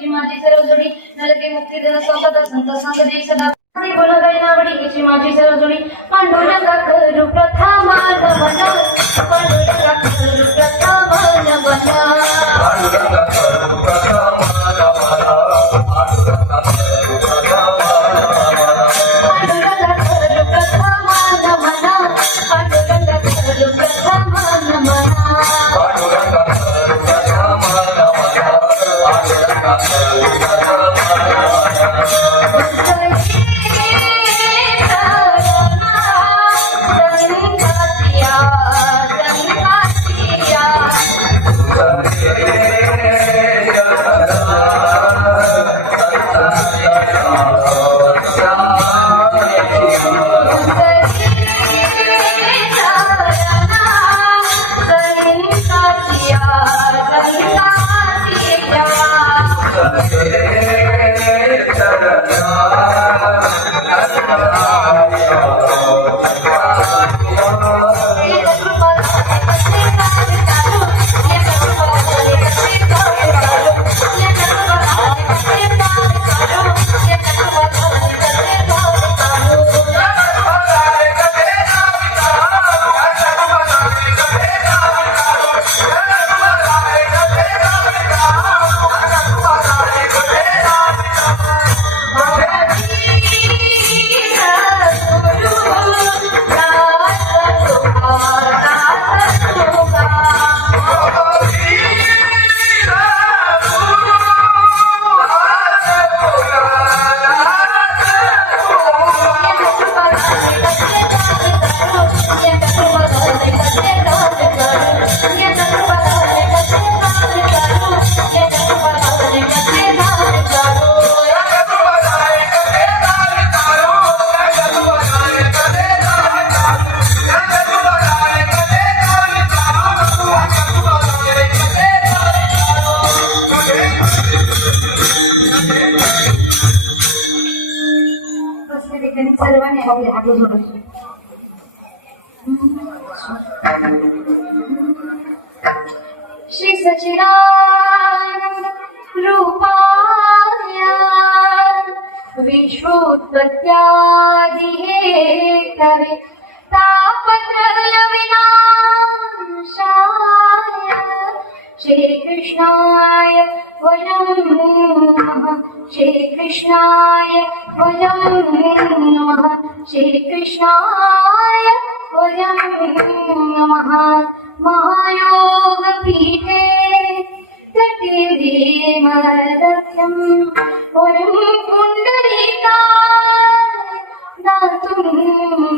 हिची माझी सर्व जोडी नरके मुक्ती जन स्वतः संत संग देई सदा बोलगाई नावडी हिची माझी सर्व जोडी पांडुरंगा करू प्रथम नमन पांडुरंगा करू प्रथम नमन पांडुरंगा करू प्रथम सर्वांनी आपले हात जोडून श्री सच्चिदानंद रूपाय विश्वोत्पत्त्यादि हेतवे तापत्रय विनाशाय श्री कृष्णाय वयं नमः श्री कृष्णाय वयं नमः श्री कृष्णाय वयं नमः महायोग पीठे तटे धीमदत्यं वरं पुण्डरीकाय दातुं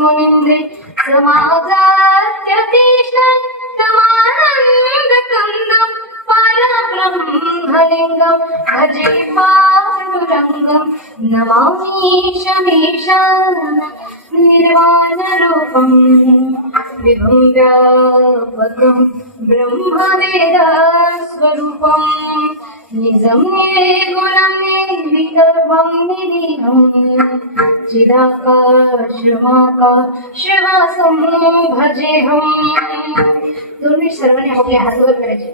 मुनिन्द्रे समाजात्यतीष्णं समानन्दकन्दं परब्रह्मलिङ्गं भजे पाण्डुरङ्गं नमामि शमीशं निर्वाणरूपं विभुं व्यापकं ब्रह्मवेदस्वरूपं निजं निर्गुणं निर्विकल्पं निरीहं चिदाकाशमाकाशवासं भजेहं. दोन्ही सर्वांनी आपले हात वर करायचे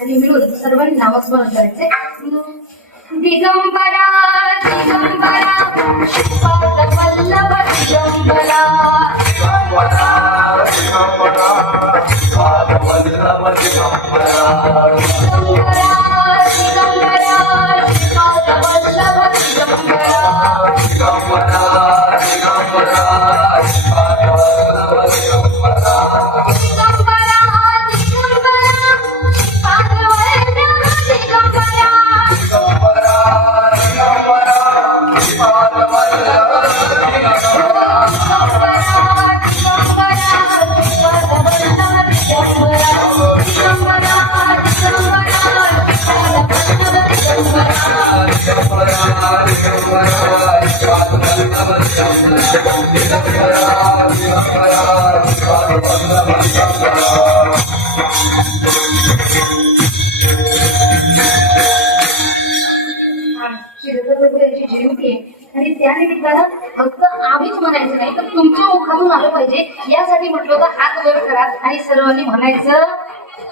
आणि मिळून सर्वांनी नामस्मरण करायचे. दिगंबरा दिगंबरा पादवल्लभ दिगंबरा दिगंबरा दिगंबरा पादवल्लभ दिगंबरा दिगंबरा दिगंबरा पादवल्लभ दिगंबरा दिगंबरा दिगंबरा पादवल्लभ दिगंबरा आणि त्या निमित्तानं फक्त आम्हीच म्हणायचं नाही तर तुमच्या मुखातून आलं पाहिजे यासाठी म्हटलं होतं हात वर करा आणि सर्वांनी म्हणायचं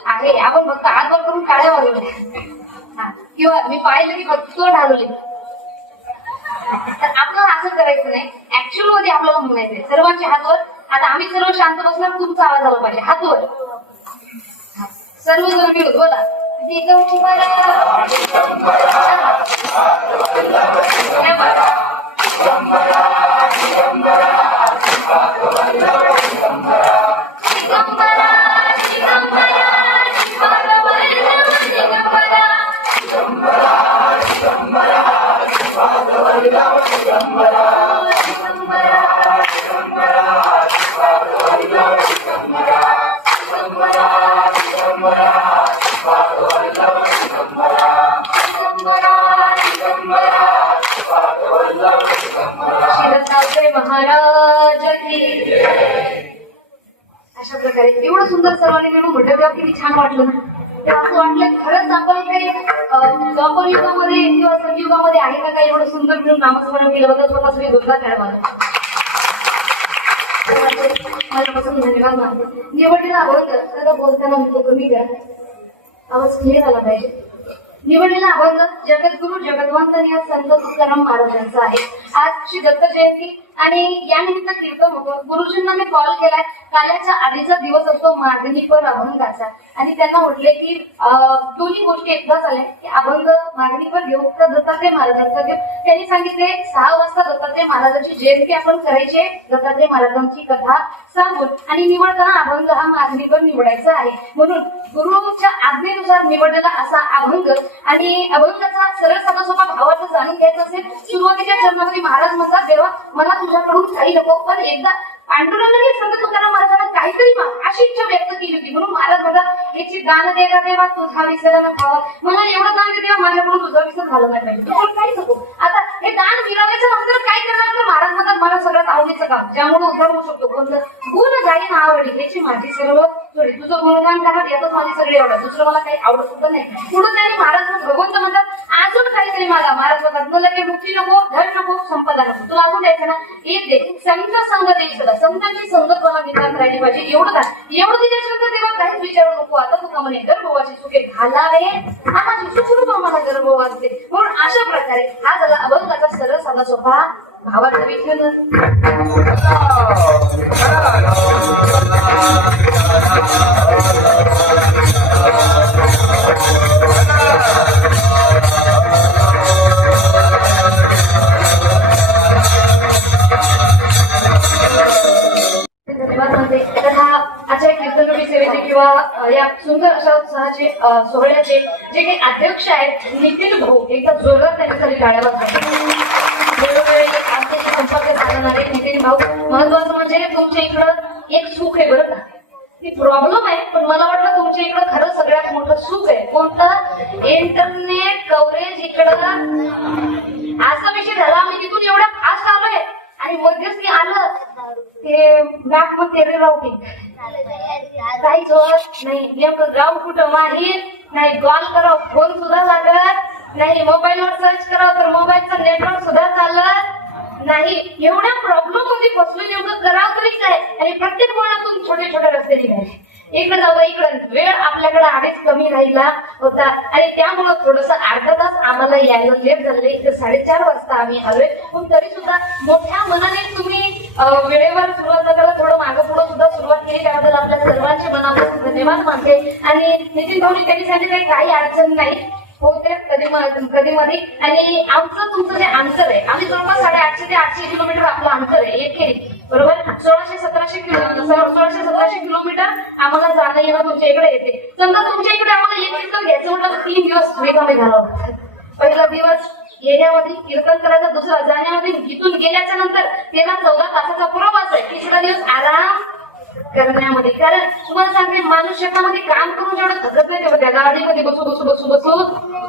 आहे. आपण फक्त हात वर करून टाळ्या वाजवल्या. हा. किंवा मी पाहिलं की फक्त ढालवले. तर आपल्याला असं करायचं नाही. ऍक्च्युअल मध्ये आपल्याला म्हणायचंय सर्वांचे हात वर. आता आम्ही सर्व शांत बसणार, तुमचा आवाज आला पाहिजे. हात वर सर्वजण मिळून बोला. दिगंबरा महाराज की. अशा प्रकारे एवढं सुंदर सर्वांनी मिळून म्हटलं तेव्हा किती छान वाटलं ना. तेव्हा असं वाटलं खरंच आपण काही द्वापर युगामध्ये किंवा संयुगामध्ये आहे का काही एवढं सुंदर मिळून नामस्मरण केलं होतं. स्वतः सगळी जोरदार खेळवा. माझ्यापासून धन्यवाद मानतो. निवडलेला अभंग आता बोलताना मी तो कमी करा, आवाज क्लिअर आला पाहिजे. निवडलेला अभंग जगद्गुरु जगद्वंत संत तुकाराम महाराजांचा आहे. आजची दत्त जयंती आणि या निमित्त कीर्तन होतं. गुरुजींना मी कॉल केलाय. काल्याच्या आधीचा दिवस असतो मागणीपर अभंगाचा आणि त्यांना म्हटले की दोन्ही गोष्टी एकदा झाल्या की अभंग मागणीपर घेऊ का दत्तात्रय महाराजांचा घेऊ. त्यांनी सांगितले 6 वाजता दत्तात्रय महाराजांची जयंती आपण करायची. दत्तात्रय महाराजांची कथा सांगून आणि निवडताना अभंग हा मागणीपर निवडायचा आहे. म्हणून गुरुच्या आज्ञेनुसार निवडलेला असा अभंग आणि अभंगाचा सरळ साधा सोपा भावार्थ जाणून घ्यायचा असेल. सुरुवातीच्या चरणामध्ये महाराज म्हणतात देवा मला तुझ्याकडून काही नको, पण एकदा पांडुरंगाने संत तुकाराम महाराजांना काहीतरी अशी इच्छा व्यक्त केली होती. म्हणून महाराज म्हणतात याची दान देगा देवा तुझा विसर न खावा. मला एवढं दान देवा माझ्याकडून तुझा विसर झाला नाही पाहिजे. तुला काही नको. आता हे दान मिळवण्याच्या नंतर काय करणार तर महाराज म्हणतात मला सगळ्यात आवडीचं काम ज्यामुळे उद्धार होऊ शकतो कोणतं गुण जाईन आवडी याची माझी सर्व थोडी. तुझं गुणगान करणार यातच माझी सगळी आवड. दुसरं मला काही आवडत सुद्धा नाही. पुढे त्याने महाराज भगवंत म्हणतात अजून काहीतरी मला. महाराज म्हणतात न लगे मुक्ती नको, धन नको, संपदा नको. तुला अजून द्यायचं ना एक दे. संत संगत एक सदा संतांची संगत मला निदान राहिली पाहिजे. एवढं काय एवढं दिल्याशिवाय तेव्हा काहीच विचारू नको. आता तुका म्हणे गर्भवाची सुखे घालावे आता सुखरूप आम्हाला गर्भ वाजते. म्हणून अशा प्रकारे हा झाला अभंगाचा सरळ साधा सोपा भावार्थ विचार. कीर्तनकवी सेवेचे किंवा या सुंदर अशा उत्साहाचे सोहळ्याचे जे काही अध्यक्ष आहेत नितीन भाऊ एकदा जोरदार त्यांच्यासाठी टाळ्या वाजवा. वेळोवेळी आमच्याशी संपर्क साधणारे नितीन भाऊ. महत्वाचं म्हणजे तुमच्या इकडं एक सुख आहे बरं का. ती प्रॉब्लेम आहे पण मला वाटलं तुमच्या इकडं खरं सगळ्यात मोठं सुख आहे. कोणतं इंटरनेट कव्हरेज इकडं असा विषय झाला. आम्ही तिथून एवढा फास्ट आलोय आणि मध्यस्थी आलं ते मॅप मध्ये राउटिंग काहीच होत नाही. नेमकं गाव कुठं माहीत नाही. कॉल करावं फोन सुद्धा लागत नाही. मोबाईलवर सर्च करावं तर मोबाईलचं नेटवर्क सुद्धा चालत नाही. एवढ्या प्रॉब्लेम मध्ये फसलो. एवढं करावं तरी काय. आणि प्रत्येक मुळातून छोटे छोटे रस्ते निघाले. इकडे जाऊ इकडे वेळ आपल्याकडे आधीच कमी राहिला होता आणि त्यामुळं थोडस अर्धा तास आम्हाला यायला लेट झाले. इथे 4:30 वाजता आम्ही आलोय. पण तरी सुद्धा मोठ्या मनाने तुम्ही वेळेवर सुरुवात करायला थोडं मागं पुढे सुद्धा सुरुवात केली त्याबद्दल आपल्या सर्वांचे मनापासून धन्यवाद मानते. आणि नितीन भाऊनी त्यांनी सांगितलं काही अडचण नाही होते कधी मध्ये. आणि आमचं तुमचं जे अंतर आहे आम्ही जवळपास 850 ते 800 किलोमीटर आपलं अंतर आहे एकेरी बरोबर. 1600-1700 किलोमीटर आम्हाला जाणं येणं तुमच्या इकडे येते. समजा तुमच्या इकडे आम्हाला एक कीर्तन घ्यायचं म्हटलं 3 दिवस वेगाने घालवतात. पहिला दिवस येण्यामध्ये कीर्तन करायचं, दुसरा जाण्यामध्ये, इथून गेल्याच्या नंतर त्याला 14 तासाचा प्रवास आहे. तिसरा दिवस आराम करण्यामध्ये. कारण तुम्हाला सांगते माणूस शेतामध्ये काम करून जेवढं थकत नाही तेव्हा त्या गाडीमध्ये बसू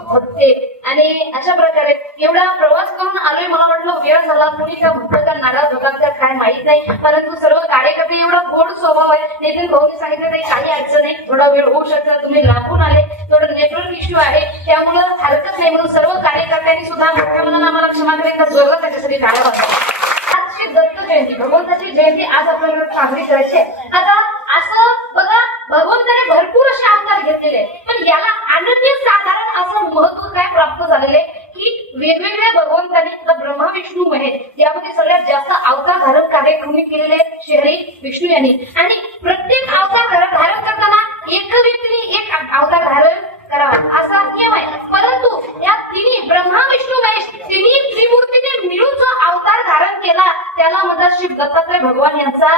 होते. आणि अशा प्रकारे एवढा प्रवास करून आलोय. मला वाटलं वेळ झाला कुणी का म्हणतं का नाराज होतात का काय माहित नाही. परंतु सर्व कार्यकर्ते एवढा गोड स्वभाव आहे. नितीन भाऊनी सांगितलं काही अडचण नाही. थोडा वेळ होऊ शकतो. तुम्ही लांबून आले थोडं नेटवर्क इश्यू आहे त्यामुळं हरकत नाही. म्हणून सर्व कार्यकर्त्यांनी सुद्धा मोठ्या मनानं आम्हाला क्षमा करेल जोरदार त्याच्यासाठी टाळ्या वाजवा. आजची दत्त जयंती भगवंताची जयंती आज आपल्याला साजरी करायची. आता असं बघा भगवंताने भरपूर असे अवतार घेतलेले पण याला अनन्यसाधारण असं महत्व काय प्राप्त झालेले की वेगवेगळ्या भगवंतांनी आता ब्रह्मा विष्णू महेश यामध्ये सगळ्यात जास्त अवतार धारण कार्यक्रम केलेले श्री विष्णू यांनी आणि प्रत्येक अवतार धारण करताना एक व्यक्तीने एक अवतार धारण करावा असा नियम आहे. परंतु या तिन्ही ब्रह्मा विष्णू महेश तिन्ही त्रिमूर्तीने मिळून जो अवतार धारण केला त्याला म्हणतात श्री दत्तात्रय भगवान यांचा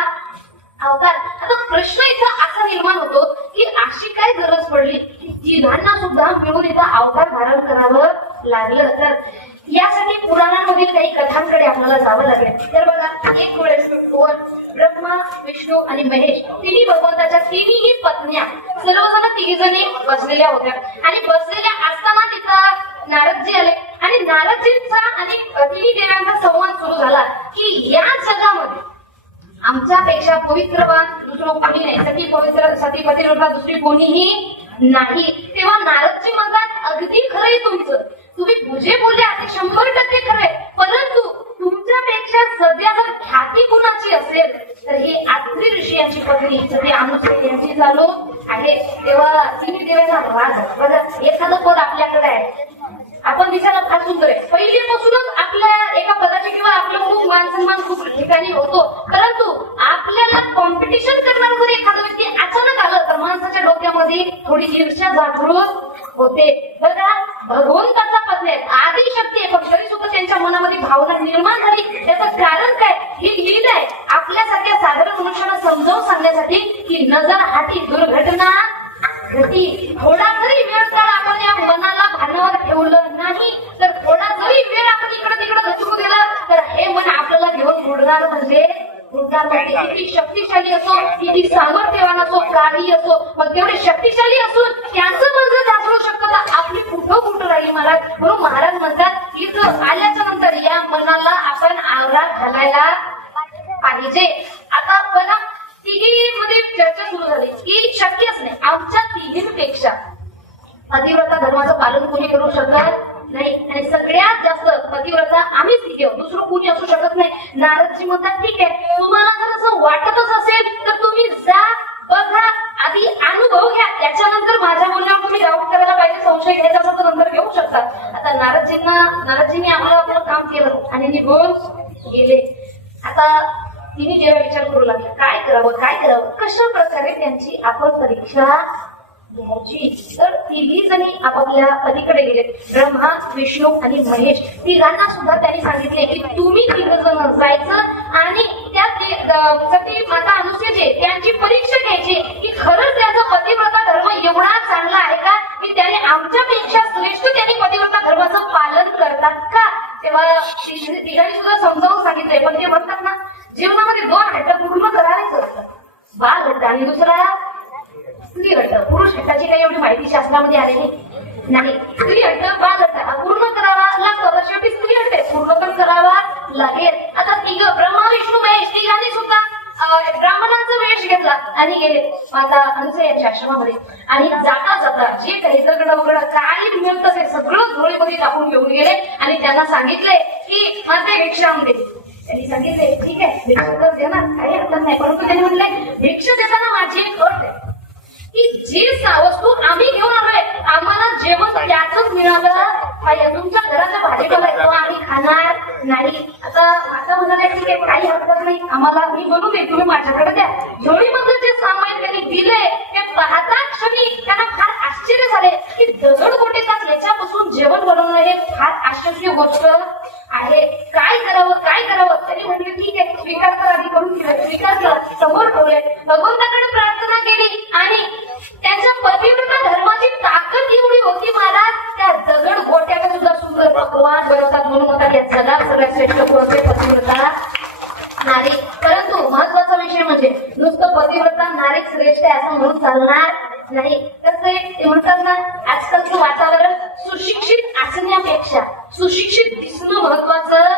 अवतार. आता प्रश्न इथं असा निर्माण होतो की अशी काय गरज पडली की तिघांना सुद्धा मिळून इथं अवतार धारण करावं लागलं. तर यासाठी पुराणांमधील काही कथांकडे आपल्याला जावं लागेल. तर बघा एक वेळेस ब्रह्मा विष्णू आणि महेश तिन्ही भगवंताच्या तिन्ही पत्न्या सर्वजण तिघी जणी बसलेल्या होत्या आणि बसलेल्या असताना तिथं नारदजी आले आणि नारदजींचा आणि तिन्ही देवांचा संवाद सुरू झाला की या जगामध्ये आमच्यापेक्षा पवित्रवान दुसरं कोणी नाही. सती पवित्र सती पतिव्रता दुसरी कोणीही नाही. तेव्हा नारदजी म्हणतात अगदी खरंय तुमचं, तुम्ही जे बोलले ते 100% खरंय, परंतु तुमच्यापेक्षा सध्या जर ख्याती कुणाची असेल तर ही आत्री ऋषी यांची पत्नी सती अनुसूया यांची चालू आहे. तेव्हा तिन्ही देवांना राग झाला. बघा एखादं पद आपल्याकडे आहे, आपण दिसायला फार सुंदर आहे, पहिल्यापासूनच आपल्या एका पदाची किंवा आपलं खूप मान सन्मान खूप ठिकाणी होतो, परंतु आपल्याला कॉम्पिटिशन करणार जर एखादा व्यक्ती अचानक आलं तर माणसाच्या डोक्यामध्ये थोडी ईर्ष्या जागृत होते. बघा भगवंताचा पत्नी आहे, आदिशक्ती आहे, पण तरी सुद्धा त्यांच्या मनामध्ये भावना निर्माण झाली. त्याचं कारण काय? ही लीला आहे आपल्यासारख्या साधारण मनुष्याला समजावून सांगण्यासाठी की नजर हाती दुर्घटना घटी. थोडा जरी वेळ काळ आपण या मनाला भानावर ठेवलं नाही तर थोडा जरी वेळ आपण इकडे तिकडे घसरू दिला तर हे मन आपल्याला घेऊन उडणार म्हणजे किती शक्तिशाली असो किती सामर्थ्यवान असो काही असो मग तेवढे शक्तिशाली असून त्यांचं मन जर दाखवू शकतं तर आपली कुठं राहील महाराज. म्हणून महाराज म्हणतात इथं आल्याच्या नंतर या मनाला आपण आवरात घालायला पाहिजे. आता बघा तिघीमध्ये चर्चा सुरू झाली की शक्यच नाही, आमच्या तिघींपेक्षा पतिव्रता धर्माचं पालन कोणी करू शकत नाही आणि सगळ्यात जास्त पतिव्रता आम्हीच तिघी आहोत, दुसरं कोणी असू शकत नाही. नारदजी म्हणतात ठीक आहे, तुम्हाला जर असं वाटतच असेल तर तुम्ही जा बघा आधी अनुभव घ्या, त्याच्यानंतर माझ्या बोलण्यावर तुम्ही डाऊट करायला पाहिजे, संशय घ्यायचा असेल तर नंतर घेऊ शकता. आता नारदजींनी आम्हाला आपलं काम केलं आणि निघून गेले. आता तिने जेव्हा विचार करू लागला काय करावं कशा प्रकारे त्यांची आपण परीक्षा घ्यायची. तर तिघी जणी आपापल्या पलीकडे गेले. ब्रह्मा विष्णू आणि महेश तिघांना सुद्धा त्यांनी सांगितले की तुम्ही तिघ जण जायचं आणि त्या सती माता अनुसूया त्यांची परीक्षा घ्यायची की खरंच त्याचा पतिव्रता धर्म एवढा चांगला आहे का की त्याने आमच्यापेक्षा श्रेष्ठ त्यांनी पतिव्रता धर्माचं पालन करतात का. तेव्हा तिघांनी सुद्धा समजावून सांगितलंय, पण ते म्हणतात ना जीवनामध्ये 2 हट्ट पूर्ण करायचं असतं, बाळ हट्ट आणि दुसरा स्त्री हट्ट. पुरुष हट्टाची काही एवढी माहिती शास्त्रामध्ये आलेली नाही. स्त्री हट्ट बाळ हट्ट पूर्ण करावा लागतो, तर शेवटी स्त्री हट्ट पूर्ण पण करावा लागेल. आता ब्रह्मा विष्णू महेश तिघांनी सुद्धा ब्राह्मणाचा वेश घेतला आणि गेले माता अनुसूयांच्या आश्रमामध्ये आणि जाता जाता जे काही दगड वगैरे काय मिळतं ते सगळं झोळीमध्ये टाकून घेऊन गेले आणि त्यांना सांगितले की माझे भिक्षा दे. त्यांनी सांगितले ठीक आहे भिक्षा तर देणार काही हरकत नाही, परंतु त्यांनी म्हणले भिक्षा देताना माझी एक अट आहे की जी वस्तू आम्ही घेऊन आलोय आम्हाला जेवण त्याच मिळालं पाहिजे, तुमच्या घराचा भाजीपाला येतो आम्ही खाणार नाही. आता माता म्हणाले ठीक आहे काही हरकत नाही, आम्हाला मी बनवून दे, तुम्ही माझ्याकडे द्या. झोळीमधलं जे सामान त्यांनी दिले ते पाहता क्षणी त्यांना फार आश्चर्य झाले की दगड कोठे याच्यापासून जेवण बनवणं हे फार आश्चर्य गोष्ट आहे. काय करावं त्यांनी म्हटले ठीक आहे स्वीकार तर आधी करून ठेवले. स्वीकार केला, समोर ठेवले, भगवंताकडे प्रार्थना केली आणि त्यांच्या पतिव्रता धर्माची ताकद एवढी होती महाराज त्या दगड गोट्याला सुद्धा सुंदर पकवान बनवतात म्हणून म्हणतात या जगात सगळ्यात श्रेष्ठ कोणते पतिव्रता नारी. परंतु महत्वाचा विषय म्हणजे नुसतं पतिव्रता नारी श्रेष्ठ आहे असं म्हणून चालणार नाही. कसं ते म्हणतात ना आजकालचं वातावरण सुशिक्षित असण्यापेक्षा सुशिक्षित दिसणं महत्वाचं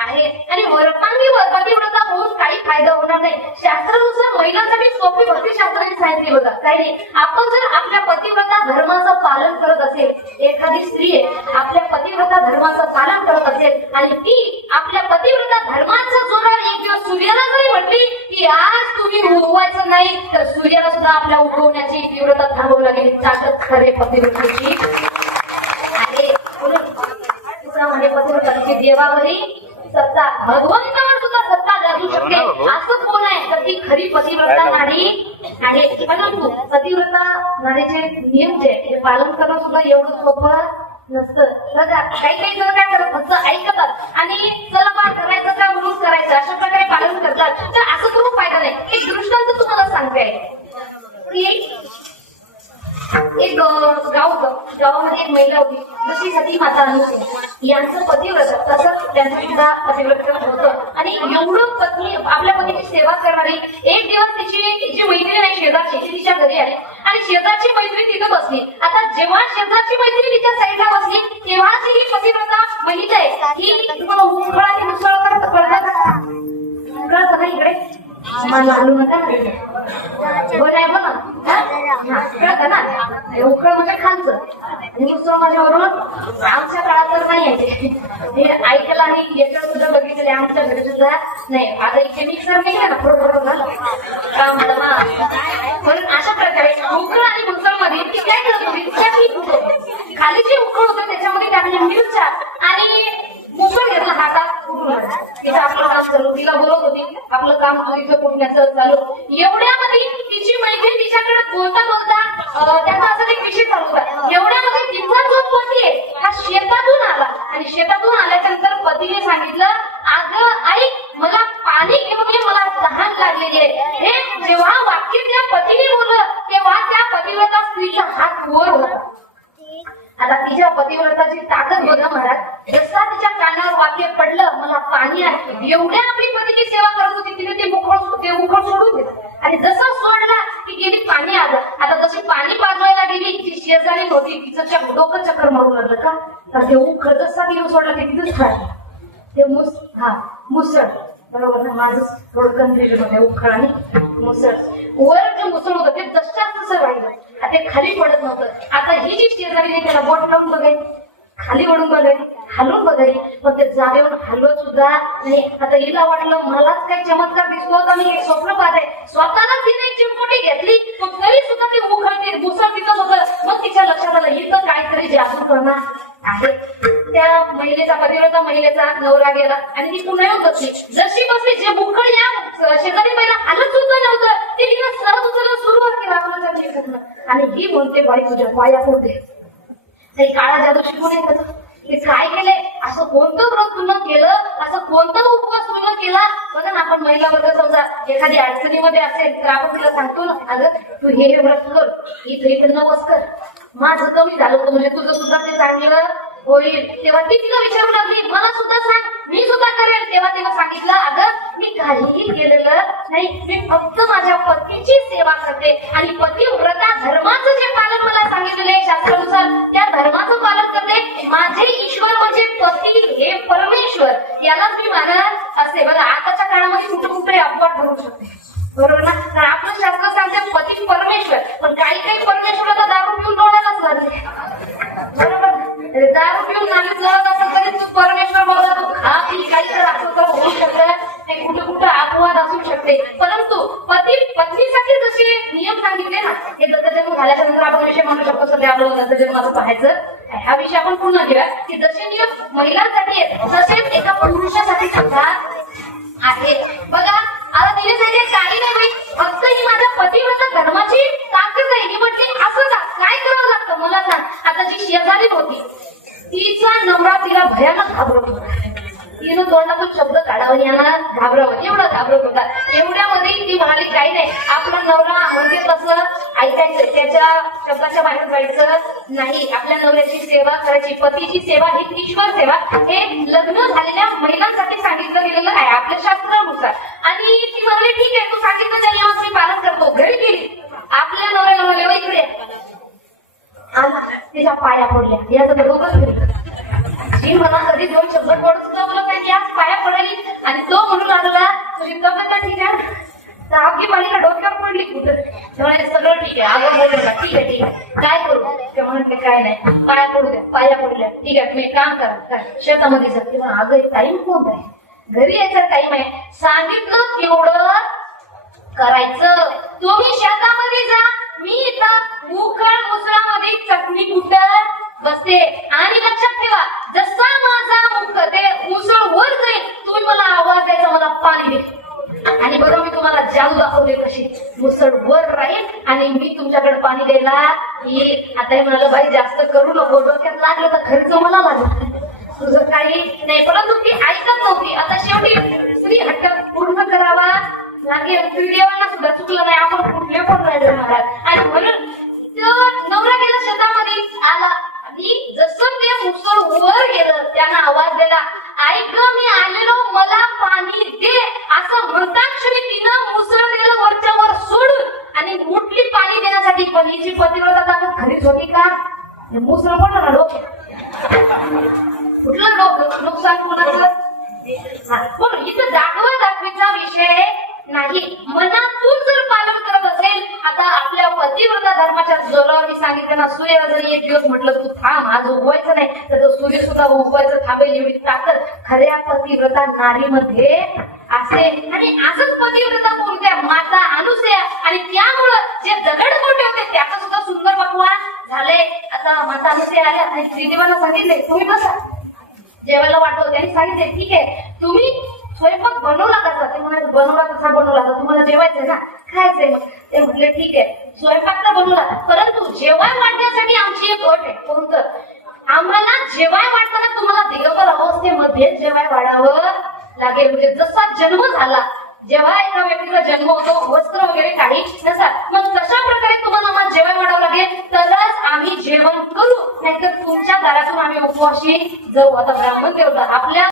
आहे आणि वरपांगी पतिव्रता होऊन काही फायदा होणार नाही. शास्त्रानुसार महिलांसाठी सोपी भक्तिशास्त्राने सांगितली बघा काही नाही. आपण जर आपल्या पतिव्रता धर्माचं पालन करत असेल, एखादी स्त्री आहे आपल्या पतिव्रता धर्माचं पालन करत असेल आणि ती आपल्या पतिव्रता धर्माच्या जोरावर एक दिवस सूर्याला जरी म्हटली की की आज तुम्ही उगवायचं नाही तर सूर्याला सुद्धा आपल्या उगवण्याची तीव्रता थांबवू लागेल. ताकद खरे पतिव्रतेची आहे. म्हणजे पतिव्रताची देवावरी सत्ता, भगवंतावर सुद्धा सत्ता गाजू शकते. असं कोण आहे तर ती खरी पतिव्रता नारी आहे. परंतु पतिव्रता नारीचे नियम जे हे पालन करणं सुद्धा एवढं सोपं नसतं. बघा काही जण काय करत फक्त ऐकतात आणि चला बा करायचं का म्हणून करायचं अशा प्रकारे पालन करतात. तर असं करून फायदा नाही. एक दृष्टांत तुम्हाला सांगते. एक गाव होतं. गावामध्ये एक महिला होती. जशी सती माता होती. यांचं पतिव्रत तसंच त्यांचं सुद्धा पतिव्रत होतं. आणि एवढं पत्नी आपल्या पतीची सेवा करणारी एक दिवस तिची मैत्रीण आहे शेजारची, ती तिच्या घरी आली आणि शेजारची मैत्रीण तिथं बसली. आता जेव्हा शेजारची मैत्रीण तिच्या साईडला बसली तेव्हा ही पतिव्रता महिला आहे ही तुम्हाला उखळा ती मुसळ करत पडतात उखळा सगळं इकडे मला घालू नका बरं बघा कळतं ना. उखळ म्हणजे खालचं आणि मुसळ माझ्यावरून आमच्या काळात तर नाही आहे हे ऐकलं आणि याच्यात सुद्धा बघितले आमच्या घरी सुद्धा नाही. आता इथे मिक्सर नाही ना थोडं झालं का मला म्हणून अशा प्रकारे उखळ आणि मुसळ मध्ये ती काय करत होती खाली जे उखळ होतं त्याच्यामध्ये टाकल्या मिरच्या आणि मुसळ घेतला हातात उठून तिथं आपलं काम चालू. तिला बोलत होती आपलं काम तुझं कुठण्याचं चालू. एवढ्यामध्ये तिची मैत्रीण तिच्याकडे बोलता बोलता त्याचा असा एक विषय चालू होता. एवढ्यामध्ये तिचा जो पती आहे हा शेतातून आला आणि शेतातून आल्याच्या नंतर पतीने सांगितलं अगं ऐक मला पाणी घेऊन ये मला तहान लागलेली आहे. हे जेव्हा वाक्य त्या पतीने बोललं तेव्हा त्या पतिव्रता स्त्रीचा हात वर होता. आता तिच्या पतिव्रताची ताकद बघा महाराज. जसा तिच्या कानावर वाक्य पडलं मला पाणी आहे एवढ्या आपली पतीची सेवा करत होती तिने ते उखळ सोडून दिलं आणि जसं सोडला ती गेली पाणी आलं. आता जशी पाणी पाजवायला गेली ती शेजारी होती तिचं डोकं चक्कर मारू लागलं का तर ते उखळ जसा तिने सोडला ते तिथंच खाल्लं. ते मुसळ बरोबर ना. माझं थोडं कन्फ्युजन होतं उखळ आणि मुसळ. वर जे मुसळ होतं ते जशाच तसं राहिलं ते खाली पडत नव्हतं. आता ही जी शेजारी त्याला बोट लावून बघायची खाली वळून बघायची हलवून बघायची पण ते जागेवर हलवत सुद्धा नाही. आता हिला वाटलं मलाच काही चमत्कार दिसतो का मी स्वप्न पाहते. स्वतःला तिने एक चिमकोटी घेतली पण तरी सुद्धा ती उखळते मुसळ तिथं होतं. मग तिच्या लक्षात आलं ही तर काहीतरी जादू करणार आहे. त्या महिलेचा पतिव्रता महिलेचा नवरा गेला आणि ती पुन्हा येऊन बसली. जशी बसली जे मुखळ या शेजारी पहिला हालत सुद्धा नव्हतं ते तिने सहज उचलून सुरुवात केला आणि ही म्हणते बाई तुझ्या पाया पडते. काळा जादू शिकून येत ते काय केले असं कोणतं व्रत पूर्ण केलं असं कोणतं उपवास पूर्ण केला. बघा ना आपण महिला वर्ग समजा एखादी अडचणीमध्ये असेल तर आपण तिला सांगतो ना अगं तू हे व्रत कर इथं नवस कर माझं कमी झालं होतं म्हणजे तुझं सुद्धा ते चांगलं होईल. तेव्हा ती तिला विचारू लागली मला सुद्धा सांग मी सुद्धा करेल. तेव्हा तिला सांगितलं अगं मी काहीही केलेलं नाही मी फक्त माझ्या पतीची सेवा करते आणि पतिव्रता धर्माचं जे पालन मला सांगितलेलं आहे शास्त्रानुसार त्या धर्माचं पालन करते. माझे ईश्वर म्हणजे पती हे परमेश्वर यालाच मी मानत असते. बघा आताच्या काळामध्ये कुठं कुठे अपवाद ठरू शकते बरोबर ना. तर आपलं शास्त्र सांगते पती परमेश्वर पण काही परमेश्वराला दारू पिऊन डोळ्यालाच लागते बरोबर. दारू पिऊन नालीत लढत असेल तरी तू परमेश्वर बोलला तू खा पी काही तर असं तर होऊ शकतं. ते कुठं अपवाद असू शकते. परंतु पती पत्नीसाठी जसे नियम सांगितले ना हे दत्तजन्म झाल्याच्या नंतर आपण विषय म्हणू शकतो. सध्या आपलं दत्तजन्माचं पाहायचं हा विषय आपण पूर्ण घेऊया की जसे नियम महिलांसाठी आहेत तसेच एका पुरुषासाठी सुद्धा आहे. बघा आता तिने सांगितले काही नाही फक्त ही माझ्या पतिव्रता धर्माची ताकद आहे. निवडली असं काय करावं लागतं मला सांग. आता जी शेजारी होती तिचा नवरा तिला भयानक घाबरत होता. तिनं तोंडातून शब्द काढावं यांना घाबरावं एवढं घाबरत होता. एवढ्यामध्ये ती म्हणाली काही नाही आपला नवरा म्हणते तसं ऐकायचं त्याच्या शब्दाच्या बाहेर जायचं नाही. आपल्या नवऱ्याची सेवा करायची. पतीची सेवा ही ईश्वर सेवा हे लग्न झालेल्या महिलांसाठी सांगितलं गेलेलं आहे आपल्या शास्त्रानुसार. आणि ती म्हणली ठीक आहे तू सांगितलं त्या नियमाचं मी पालन करतो. घरी गेली आपल्या नवऱ्याला इकडे तिच्या पाया पडल्या याचं डोकंच घरी जी मला कधी दोन शब्द बोलत सुद्धा बोलत नाही याच पाया पडली आणि तो म्हणून लागला तुझी तब्येत ठीक आहे तर आपली मालिका डोक्यावर पडली कुठं. तेव्हा सगळं ठीक आहे अगं बोलला ठीक आहे काय करू ते म्हणते काय नाही पाया पडू द्या पाया पडल्या ठीक आहे तुम्ही काम करा शेतामध्ये जा. तेव्हा अगं टाइम कोणता आहे घरी यायचा टाइम आहे सांगितलं तेवढं करायचं. तुम्ही शेतामध्ये जा, मी इथं उखळ मुसळामध्ये चटणी कुटत बसते. आणि लक्षात ठेवा, जसा माझा मुख ते मुसळ वर जाईल, तुम्ही मला आवाज द्यायचा, मला पाणी दे. आणि बरं मी तुम्हाला जादू दाखवले कशी. मुसळ वर राहील आणि मी तुमच्याकडे पाणी द्यायला येईल. आता हे म्हणाल बाई जास्त करू नको, डोक्यात लागलं तर खर्च मला लागला, तुझं काही नाही. परंतु ती ऐकत नव्हती. आता शेवटी स्त्री हट्ट पूर्ण करावा लागेल. देवाला सुद्धा चुकलं नाही, आपण कुठले पण राहिलो महाराज. आणि म्हणून तो नवरा गेला शेतामध्ये, आला आणि जसं ते मुसळ वर गेलं त्यानं आवाज दिला, ऐक मी आलेलो, मला पाणी दे. असं म्हणता क्षणी तिनं मुसळ दिलं वरच्या वर सोडून आणि मुठली पाणी देण्यासाठी. पण हिची पतिव्रता ताकद खरीच होती का? मुसळ पडलं ना डोक्यात, कुठलं नुकसान कोणाचं? पण इथं दाखवायचा विषय नाही, मनातून जर पालन करत असेल. आता आपल्या पतिव्रता धर्माच्या जोरावर मी सांगितलं ना, सूर्य जरी एक दिवस म्हटलं तू थांब, आज उगवायचं नाही, तर तो सूर्य सुद्धा उगवायचं थांबेल एवढी ताकद खऱ्या पतिव्रता नारीमध्ये असते. आणि आजच पतिव्रता कोणत्या माता अनुसया, आणि त्यामुळं जे दगड मोठे होते त्याचं सुद्धा सुंदर पकवान झाले. आता माता अनुसया आल्या आणि श्रीदेवाला सांगितले तुम्ही बसा, जेवायला वाटलं. त्यांनी सांगितले ठीक आहे, तुम्ही स्वयंपाक बनवला कसा? ते म्हणाले बनवला कसा बनवला, तर तुम्हाला जेवायचंय ना, खायचंय. मग ते म्हटले ठीक आहे, स्वयंपाक तर बनवला, परंतु जेवाय वाटण्यासाठी आमची एक अट आहे. कोणतं? आम्हाला जेवाय वाटताना तुम्हाला दिगंबर अवस्थेमध्ये जेवाय वाढावं लागेल. म्हणजे जसा जन्म झाला, जेव्हा एका व्यक्तीचा जन्म होतो, वस्त्र वगैरे काही नसतात, मग तशा प्रकारे तुम्हाला आम्हाला जेवण वाढावं लागेल, तरच आम्ही जेवण करू, नाहीतर तुमच्या दारातून आम्ही उपवाशी जाऊ. आता ब्राह्मण देवता आपल्या